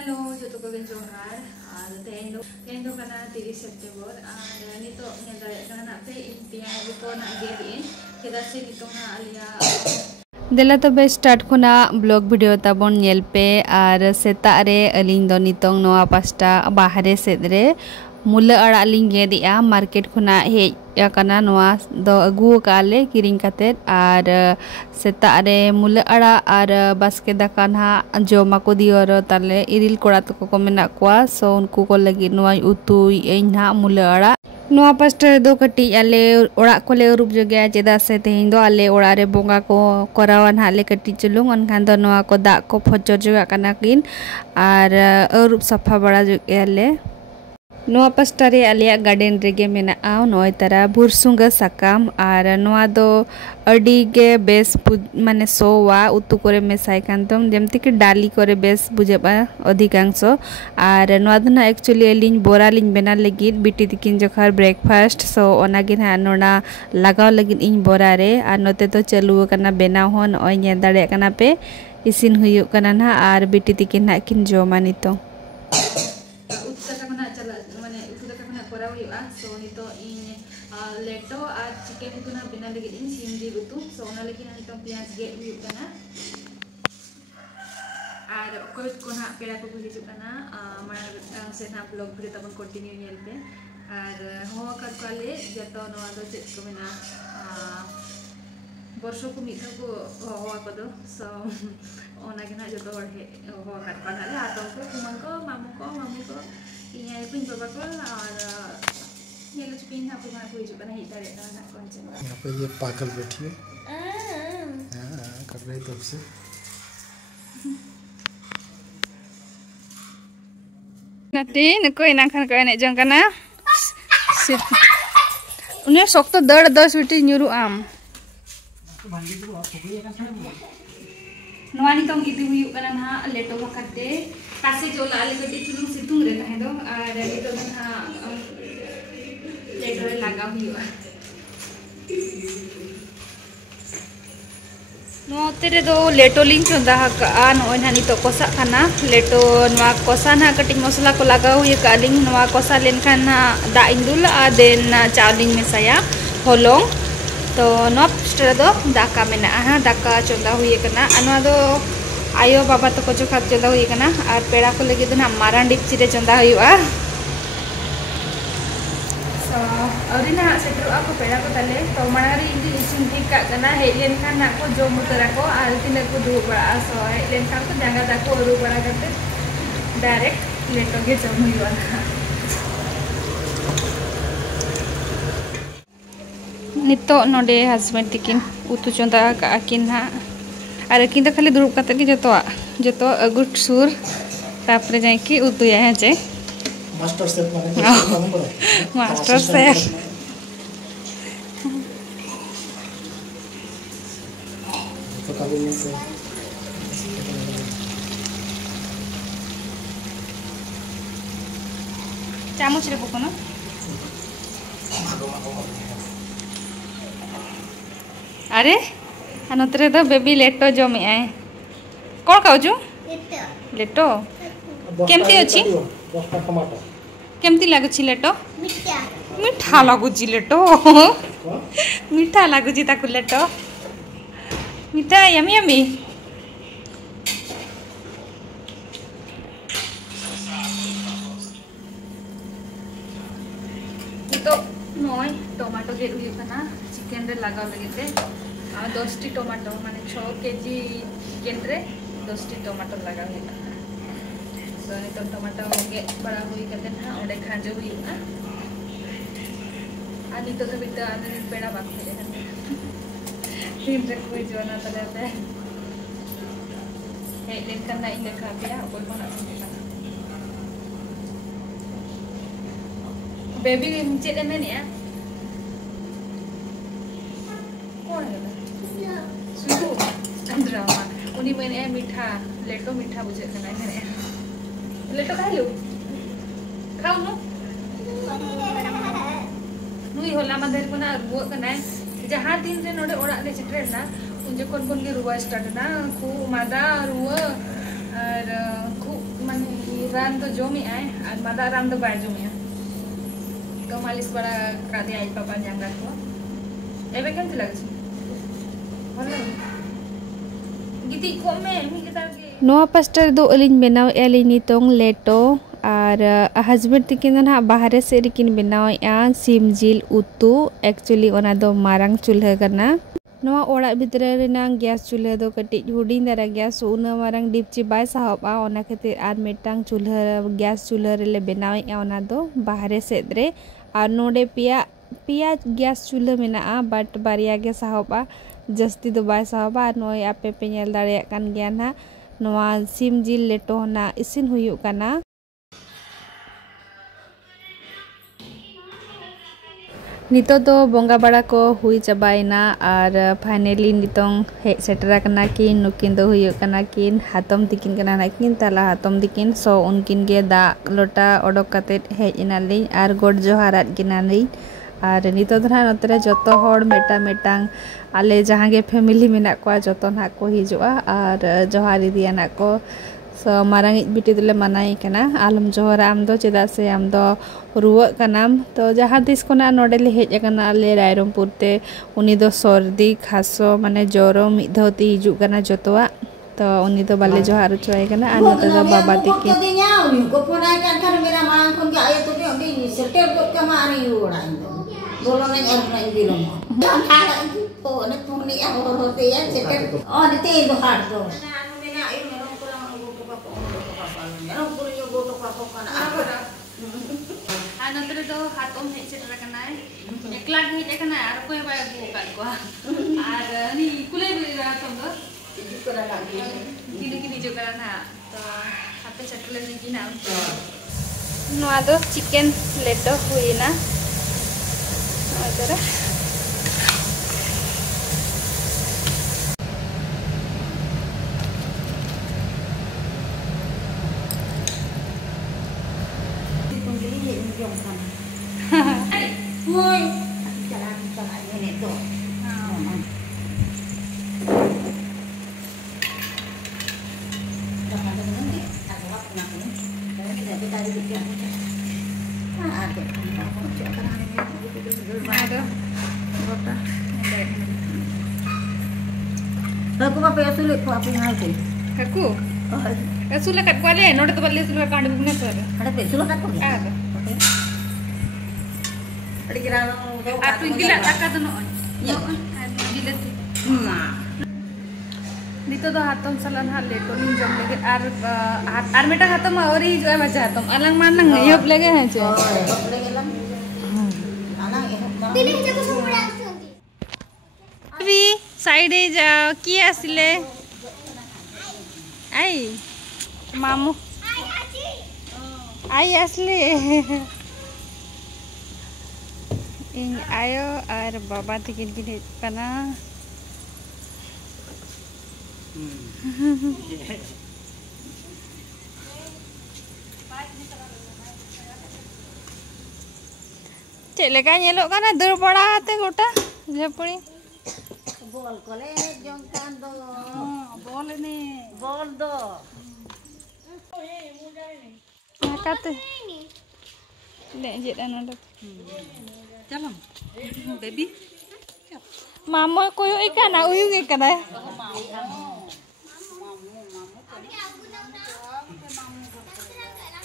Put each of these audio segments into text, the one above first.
Hello जो तो को जोहार और तेन दो कना 30 सेप्टेम्बर और नितो ने दारे ना पे इंडिया को ना गेरी केदा से नितो ना आलिया देला तबे स्टार्ट खुना ब्लॉग वीडियो ताबन नेल पे और सेता रे अलिंग दो नितोंग नोआ पास्टा बाहरे सेदरे मुला अड़ा लिंग गेदिया मार्केट खुना हेज याकना नोआ दो अगु काले किरिंग काते और सेता रे मुला अड़ा और बास्के दाका ना जोमा को दियोर ताले इरिल कोड़ा तो को मेना कोआ सो उनको को लगी नोआ उतु एना मुला अड़ा नोआ पास्टा दो कटी आले ओड़ा कोले रूप जगह चेदा से तेहिं दो आले ओड़ा रे बोंगा को करावन हाले कटी चुलुंग अनखान दो नोआ को दा को फजर जगह कना किन और रूप सफा बड़ा जगह आले नोआ पास्टा रे आलिया गार्डन रेगे मेना आ नोय तरा भुरसुंगा साकाम और नोआ दो अडी गे बेस माने सोवा उतु करे मेसाय कांतम जेमति कि डाली करे बेस बुझेबा अधिकांश और नोआ दो ना एक्चुअली एलिन बोरा लिन बेना लगित बिटी तिकिन जखर ब्रेकफास्ट सो ओना गिन हा नोना लगाव लगिन इन बोरा रे और नोते तो चालू कना बेना हो नोय ने दाड़े कना पे इसिन हुयु कना ना और बिटी तिकिन ना किन जोमा नितो so nito in leto at chicken itu na bina lagi in simdi utu so na lagi na itong pias get uyuk kana ar okot ko na pera ko hijuk kana mana se na blog video tabon continue nyel pe ar ho kat kale jato no ado chet ko mena borsho ko mitha ko ho ko do so ona gina jato hor he ho kat kana le ato ko kumang ko mamu ko inya pin baba ko ar ये लो चुपिन था पुमार कोई जो बना हिता रहता है ना कौन सा यहाँ पे ये पागल बैठी है कर रही तब से नती नको इना खान को एने जंग कना उन्हें सोक तो दड़ 10 बिटी न्यूरु आम नवानी तो गिदी हुई कना ना लेटो वकते पासे जो लाल गड्डी चुलुंग सितुंग रे कहे दो और लेटो ना लेटो लगा हुआ नोतेरे दो लेटो लिंक चंदा का नोय नानी तो कोसा खाना लेटो नवा कोसा ना कटिंग मसाला को लगा हुई कालिंग नवा कोसा लेन खाना दा इंदुल आ देन चावलिंग में साया होलोंग तो नॉप स्टर दो दाका मेना हा दाका चंदा हुई कना अनवा दो आयो बाबा तो को जो खात चंदा हुई कना और पेड़ा को लगी दो ना मारान डिपची रे चंदा हुआ अरी ना सेटरो आपको पेड़ा को तले तो मनारी इंदी चिंती का कना हेलेन खान ना को जो मुतरा को आलती ने को दू बड़ा सो हेलेन खान को जंगा दा को रू बड़ा करते डायरेक्ट लेटो के जम हुआ ना नितो नोडे हस्बैंड तिकिन उतु चंदा का अकिन हा और अकिन तो खाली दुरुब कते के जतो अगुट सुर तापरे जाय की उतु या है मास्टर शेफ मास्टर शेफ तो कभी नहीं से चामच रे पको ना अरे अनतरे तो बेबी लेटो जमी आए कोन खाउजु लेटो केमती अछि केमती लागुछि लेटो मीठा लागुछि लेटो मीठा लागुछि ताकु लेटो मीठा यमी यमी तो नय टमाटो के हुई कना चिकन रे लगाव लगिते आ 10 टी टमाटो माने 6 केजी चिकन रे 10 टी टमाटो लगाव हुई तो नितो टमाटो के बड़ा हुई करते ना ओडे खांजो हुई ना आनी तो बिटा आने पेड़ा बाक ले तीन रे कोई जोना तले पे हे लेन करना इन खा पिया कोई बना बेबी नीचे दे में या कौन है सुनो चंद्रमा उनी मैंने मीठा लेटो मीठा बुझे ना मैंने लेटो खा लो खाओ नो नुई होला मधेर को ना रुआ कना जहां दिन रे नोडे ओड़ा ले चिट्रे ना उन जे कोन कोन के रुआ स्टार्ट ना खु मादा रुआ और खु माने रान तो जोमी आए और मादा रान तो बाय जोमी तो मालिश बड़ा का दिया आई पापा जांगा को एबे केम लगे छी भले गिती को में मी के तार के नोआ पास्टर दो अलिन बनाव एलिन नितों लेटो और हस्बैंड तकिन ना बाहर से रिकिन बनाव या सिम जिल उतु एक्चुअली ओना दो मारंग चूल्हा करना नोआ ओड़ा भितर रेना गैस चूल्हा दो कटिज हुडिंग दारा गैस उना मारंग डिपची बाय साहबा ओना खातिर आर मेटांग चूल्हा गैस चूल्हा रे बनाव या ओना दो बाहर से रे और नोडे पिया गैस चूल्हा मेना बट बारिया के साहबा जस्ती दो बाय साहबा नोय आपे पे नेल दाड़िया कान गया ना नोआ सिम जिल लेटो ना इसिन हुयु काना नितो तो बोंगा बड़ा को हुई चबाइना और फाइनली नितों हे सेटरा कना किन नुकिन दो हुयु कना किन हातम दिकिन कना नाकिन ताला हातम दिकिन सो उनकिन गे दा लोटा ओडोक काते हेज इनाली और गोड जोहारात गिनाली और नितो दरा नतरे जतो होड़ मेटा मेटांग आले जहां गे फैमिली मेना को जतो ना को हिजुआ और जोहारी दिया ना को सो मारंग बिटी दले मनाई कना आलम जोहर आम दो चेदा से आम दो रुआ कनाम तो जहां दिस कोना नोडेले हेज कना ले रायरमपुर ते उनी दो सर्दी खासो माने जोरो मिधौती हिजु कना जतोआ तो उनी दो बाले जोहार चोय कना आ नते दो बाबा तिकी को फोनाय kan kan मेरा मांग kon ga ayo to be setel ko kamari urai बोलो नहीं और नहीं दिलो जान खा तो ने तुमने या होते या सेटेल और ते दो हाट दो मेरा आयो मेरा पूरा को पापा मेरा पूरा यो गो तो पापा kana नंतर तो हाथों में सेटरा कना एकला हेज कना और कोई बाय गो का को और नी कुले बिरा तुम दो करा लागी किनी जो करा ना तो हाथे चटले नी ना नोआ दो चिकन लेटो हुई ना इधर Hoy, jalan ini tuh. Aku apa ya sulit kok apa yang itu? Aku sulit kat kuali noda tu balik sulit kan dibungnya tu Ada pe sulit kat kok ya? ada Ada kira aku gila tak ada no Ya. gila tu Nah. dito do hatom salan hal leto ning jom lege ar meta hatom और ही जो बचा hatom अलग मानंग yup लगे हैं जो अभी side ही जाओ की आसिले आई मामू आई असले इन आयो और बाबा तिकिन किने कना चलेगा nyelok kana dur bada ate gota japuri bol kole jongkan do bol ini bol do nakate le je dan ada jalan baby mamo koyo ikan uyung ikan ay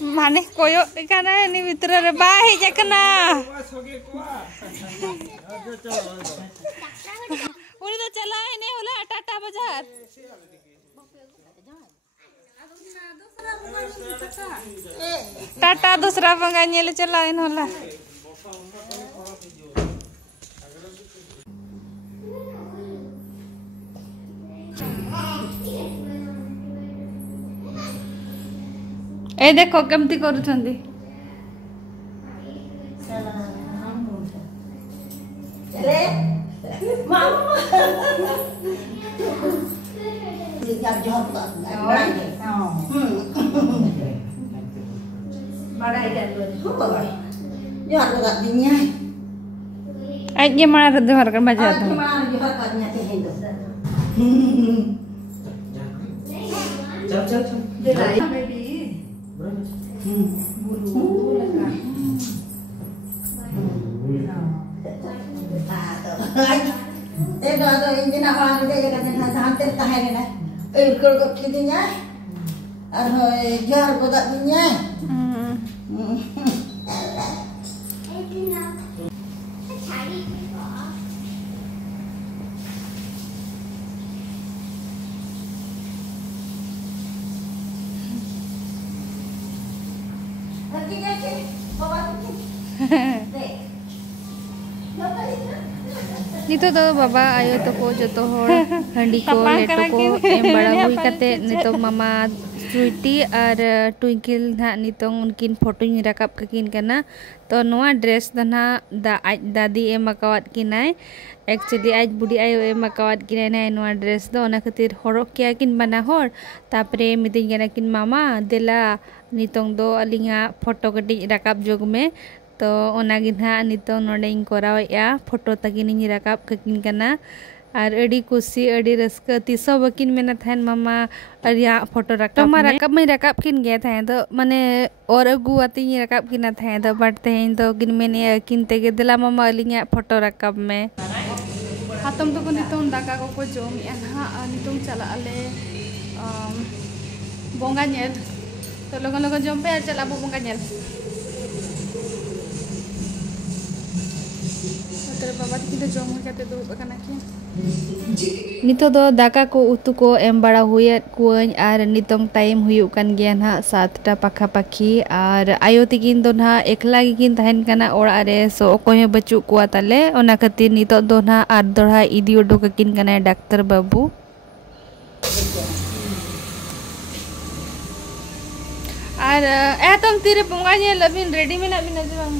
Mane koyo ikan ay ni bitra re bahi jakana उन्हें तो चला ही नहीं होला टाटा बाजार टाटा दूसरा पंगा ले चला इन होला ए देखो केमती करूछंदी चले मामा Dia jawab tak? बड़ा इधर Dia ada tak dinya? आज ये मार रद्द मार कर मजा आता है Mana jawab katnya teh itu. चल चल चल baby नितो तो बाबा आयो तो को जतो होड़ हंडी को लेटो को एम बड़ा हुई कते नितो मामा स्वीटी और ट्विंकल ना नितो उनकिन फोटो नि राकाब ककिन कना तो नोआ ड्रेस द ना दादी एम मकावत किनाय एक्चुअली आज बुडी आयो एम मकावत किनाय ना नोआ ड्रेस दो ओना खातिर हरक किया किन बना होड़ तापरे मिदिन गना किन मामा देला नितोंग दो अलिंगा फोटो कटी राकाब जोग में तो ओनागिन हा नितो नोडे कोरावेया फोटो तकिन राकाब ककिन कना और अड़ी कुसी अड़ी रस्क तीसो बकिन मेना थान मामा अरिया फोटो राकाब मा राकाब में राकाब किन गया था तो माने और अगु आती राकाब किन था तो बट तेन तो किन मेने किन तेगे दिला मामा अलिंगा फोटो राकाब में हातम तो को नितो दाका को जोम या हा नितो चला आले बोंगा नेल तो लोगन लोगन जोम पे चला बोंगा नेल नितो दो दाका को उतु को एम बड़ा हुयत कुन और नितोंग टाइम हुयु कन गया ना 7टा पाखा पाखी और आयो तिकिन दो ना एकला गिकिन तहन कना ओड़ा रे सो ओकोय बचु कुआ ताले ओना खातिर नितो दो ना आर दोड़ा इदी ओडो ककिन कना डॉक्टर बाबू और ए तुम तीरे पोंगा ने लबिन रेडी में ना बिन जवान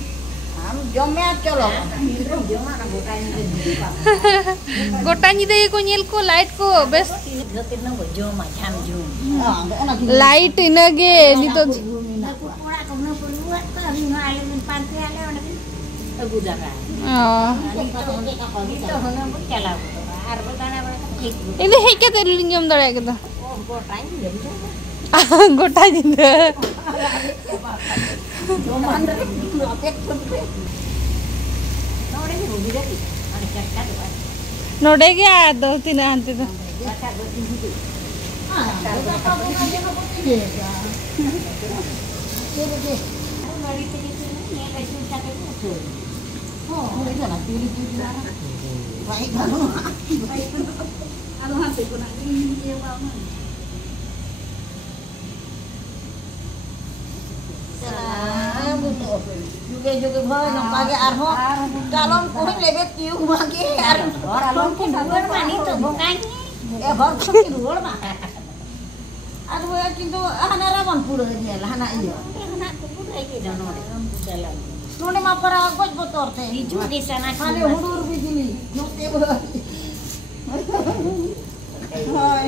गोटा निदे को नेल को लाइट को बेस लाइट इनगे नितो इने हे के ते लिंगम दड़े के तो गोटा जिंदे नोडे गया दो तीन आंते तो juga boy nongkage arho kalon kuhin lebet kiu magi ar kalon ku duar mani to bokani hor ki duar ma adu ya kintu hanara man pura ne hana iyo hana ku pura ki dono jalan none ma para goj botor the hiju di sana hale hudur bijili note bo hoy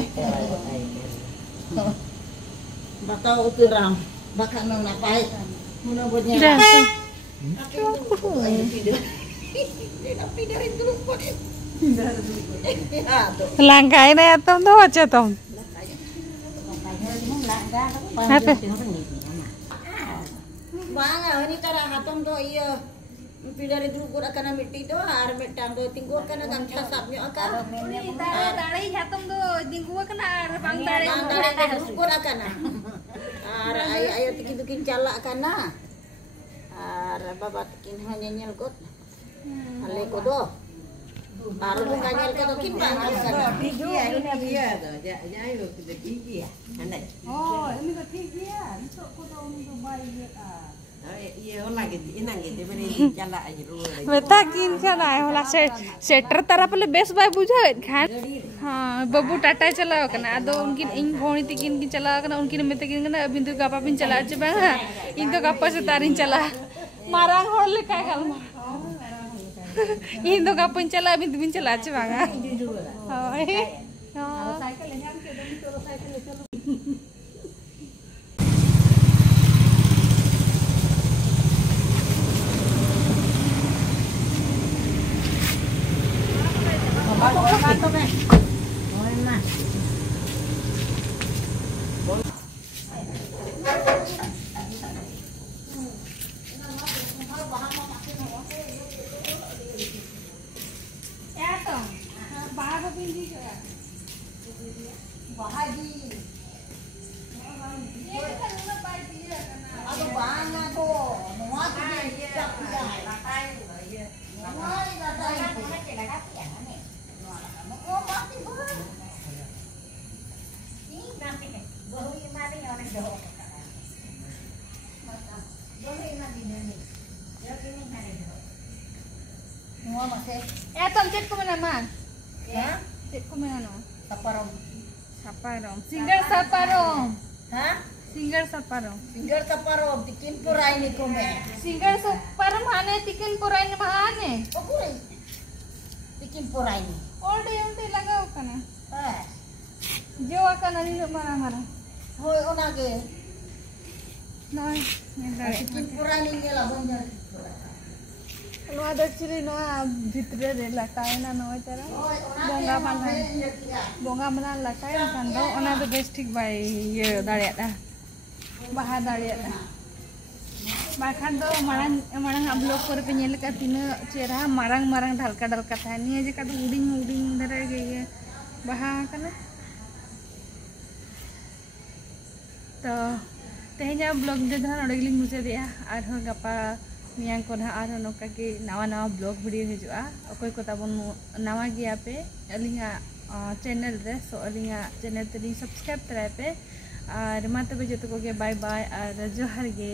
batau utirang baka nang napai muna bodnya langkai na atom to acha tom apa bang ini tara hatom to iya pidare dulu kana mitti to ar metang do tinggu kana gamcha sapnya akan tare hatom to tinggu kana ar bang tare dulu kana ar ayo tikin cala kana ar babat kin hanya nyel kot ale ko do baru buka nyel ko kin bang tinggi ya ini dia do ya ayo kita tinggi ya andai oh ini to tinggi ya itu ko do untuk bayi iya lagi inang gitu beri cala aja dulu beta kin kana होला shutter तरह पहले base bye बुझात खान हां बबू टाटा चलाओ कना आदो उनकिन इन भोणी तिकिन की चला कना उनकिन मेते किन कना अबिन तो गापा पिन चला छ बा इन तो गापा से तारिन चला मारांग होड़ ले काय गाल इन तो गापन चला अबिन बिन चला छ बा हां साइकिल ले जान के दम तो साइकिल ले चलो तुम चेक को मेना मा Ya, चेक को मेना no saparom. saparom singer saparom Hah? singer saparom Singer saparom, tikin purai ni kome. singer saparom hane tikin purai ni mahane Oh, puri. Tikin purai ni. all day lagaw kana jo akan ani mara mara Hoi ona ge. noy ngedare Tikin purai ni ngela banjar. No actually no भितरे रे लटाय ना no तेरा बोंगा माना बोंगा माना लटाय खान दो ओना दो base ठीक बाय ये दाड़िया बाहा दाड़िया बाखान दो मारंग मारंग अब लोग पर पे नेल का तीन चेहरा मारंग मारंग ढलका था निये जे का उडिंग उडिंग धरे गे ये बाहा कना तो तेहेजा ब्लॉग दे धर ओडगलिंग मुचे दिया आर हो गपा मियां को ना आर नोका के नवा नवा ब्लॉग वीडियो हिजुआ अकोय को ताबन नवा गया पे अलिंगा चैनल रे सो अलिंगा चैनल तली सब्सक्राइब तराय पे और मा तबे जतो को के बाय बाय और जोहार गे।